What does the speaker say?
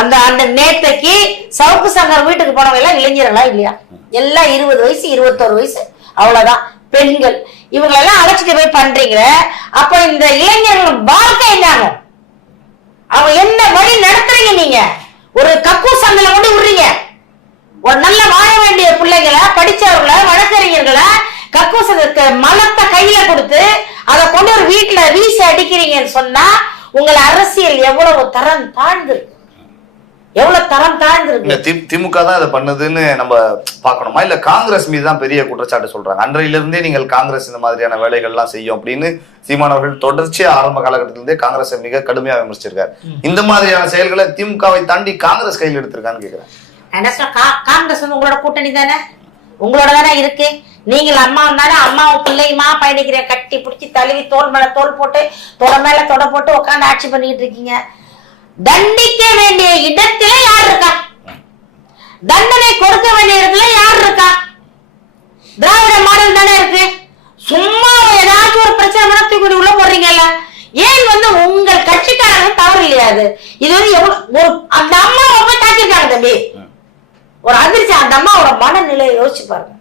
அந்த அந்த நேத்தைக்கு சவுக்கு சங்கர் வீட்டுக்கு போனவங்க எல்லாம் இளைஞர்களா இல்லையா? எல்லாம் 20 வயசு 21 வயசு அவ்வளவுதான் பெண்கள். இவங்களெல்லாம் அழைச்சிட்டு போய் பண்றீங்க. அப்ப இந்த இளைஞர்கள் வாழ்க்கை என்னங்க? அவங்க என்ன வழி நடத்துறீங்க? நீங்க ஒரு கக்கூ சங்கல கொண்டு விடுறீங்க. ஒரு நல்ல வாழ வேண்டிய பிள்ளைகளை, படிச்சவர்களை, வழக்கறிஞர்களை கக்கூசத்துக்கு மலத்தை கையில கொடுத்து அதை கொண்டு ஒரு வீட்டுல வீசி அடிக்கிறீங்கன்னு சொன்னா உங்களை அரசியல் எவ்வளவு தரம் தாழ்ந்திருக்கு, எவ்வளவு தரம் தாழ்ந்திருக்கு. திமுக தான் இதை பண்ணுதுன்னு நம்ம பாக்கணுமா, இல்ல காங்கிரஸ் மீது தான் பெரிய குற்றச்சாட்டு சொல்றாங்க? அன்றையிலிருந்தே நீங்கள் காங்கிரஸ் இந்த மாதிரியான வேலைகள் எல்லாம் செய்யும் அப்படின்னு சீமானவர்கள் தொடர்ச்சியா ஆரம்ப காலகட்டத்திலிருந்தே காங்கிரஸை மிக கடுமையா விமர்சிச்சிருக்காரு. இந்த மாதிரியான செயல்களை திமுகவை தாண்டி காங்கிரஸ் கையில் எடுத்திருக்கான்னு கேக்குறேன். காங்கிரஸ் வந்து உங்களோட கூட்டணி தானே, உங்களோட தானே இருக்கு. நீங்கள் அம்மா தானே, அம்மாவும் பிள்ளையுமா பயணிக்கிறேன், கட்டி பிடிச்சி தழுவி தோல் மேல தோல் போட்டு தொட மேல தொட போட்டு உட்காந்து ஆட்சி பண்ணிட்டு இருக்கீங்க. தண்டிக்க வேண்டிய இடத்துல யார் இருக்கா? தண்டனை கொடுக்க வேண்டிய இடத்துல யார் இருக்கா? திராவிட மாடல் தானே இருக்கு. சும்மா ஏதாச்சும் ஒரு பிரச்சனை மனத்தை கூடி உள்ள போடுறீங்கல்ல. ஏன் வந்து உங்கள் கட்சிக்காரங்க தவறு இல்லையா? அது இது வந்து எவ்வளவு அந்த அம்மாவை போய் தாக்கிருக்காங்க தம்பி. ஒரு அதிர்ச்சி. அந்த அம்மாவோட மனநிலையை யோசிச்சு பாருங்க.